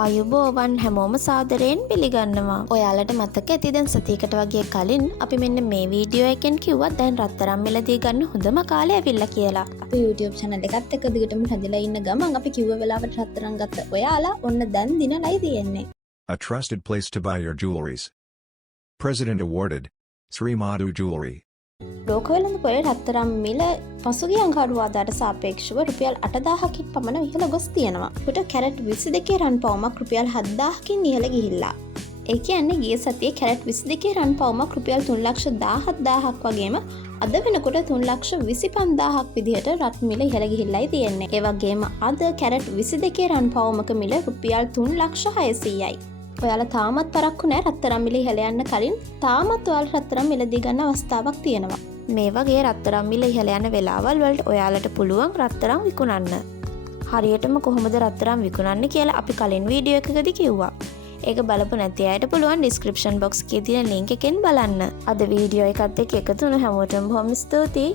ආයුබෝවන් හැමෝම සාදරයෙන් පිළිගන්නවා. ඔයාලට මතක ඇති දැන් සතියකට වගේ කලින් අපි මෙන්න මේ වීඩියෝ එකෙන් කිව්වා දැන් රත්තරන් මිලදී ගන්න හොඳම කාලය ඇවිල්ලා කියලා. අපි YouTube channel එකත් එක්ක දිගටම රැඳිලා ඉන්න ගමන් අපි කිව්ව වෙලාවට රත්තරන් ගත්ත ඔයාලා ඔන්න දැන් දිනලයි තියෙන්නේ. A trusted place to buy your jewelries. President awarded. Sri Madhu Jewelry. ලෝකවලඳ පොලේ රත්තරන් මිල පසුගිය අඟහරුවාදාට සාපේක්ෂව රුපියල් 8,000කින් පමණ ඉහළ ගොස් තියෙනවා. කොට කැරට් 22 රන් පවුමක් රුපියල් 7,000කින් ඉහළ ගිහිල්ලා. ඒ කියන්නේ ගිය සතියේ කැරට් 22 රන් පවුමක් රුපියල් 3,17,000ක් වගේම අද වෙනකොට 3,25,000ක් විදිහට රත් මිල ඉහළ ගිහිල්ලායි තියෙන්නේ. ඒ වගේම අද කැරට් 22 රන් පවුමක මිල රුපියල් 3,600,000යි. ඔයාලා තාමත් පරක්කු නෑ රත්තරන් මිල ඉහළ යන්න කලින් තාමත් ඔයාලා රත්තරන් මිලදී ගන්න අවස්ථාවක් තියෙනවා. මේ වගේ රත්තරන් මිල ඉහළ යන වෙලාවල් වලට ඔයාලට පුළුවන් රත්තරන් විකුණන්න. හරියටම කොහොමද රත්තරන් විකුණන්නේ කියලා අපි කලින් වීඩියෝ එකකදී කිව්වා. ඒක බලපු නැති අයට පුළුවන් description box එකේ තියෙන link එකෙන් බලන්න. අද වීඩියෝ එකත් එක්ක එකතු වුණ හැමෝටම බොහොම ස්තුතියි.